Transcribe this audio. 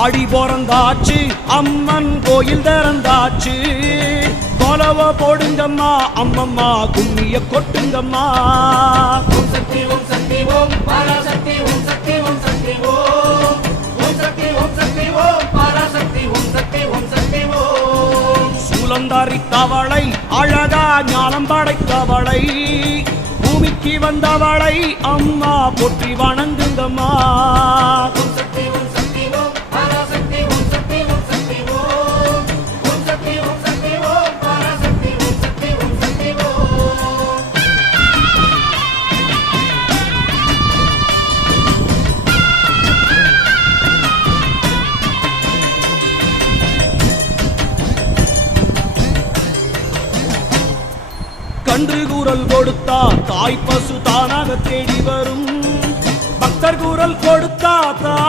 ஆடி பிறந்தாச்சு அம்மன் கோயில் திறந்தாச்சு கொலவ போடுங்கம்மா அம்மம்மா கும்மிய கொட்டுங்கம்மா ஓம் சக்தி ஓம் சக்தி ஓம் பராசக்தி ஓம் சக்தி ஓம் சக்தி ஓம் ஓம் சக்தி ஓம் சக்தி ஓம் பராசக்தி ஓம் சக்தி ஓம் சக்தி ஓம் சூலந்தாரி தவளை அழகா ஞானம் படைத்தவளை பூமிக்கு வந்தவளை அம்மா போற்றி வணங்குங்கம்மா ஓம் சக்தி ஓம் சக்தி ஓம் பராசக்தி ஓம் சக்தி ஓம் சக்தி ஓம் ஓம் சக்தி ஓம் சக்தி ஓம் பராசக்தி ஓம் சக்தி ஓம் சக்தி ஓம் கன்று கூறல் கொடுத்தா தாய் பசு தானாக தேடி வரும் பக்தர் கூறல் கொடுத்தா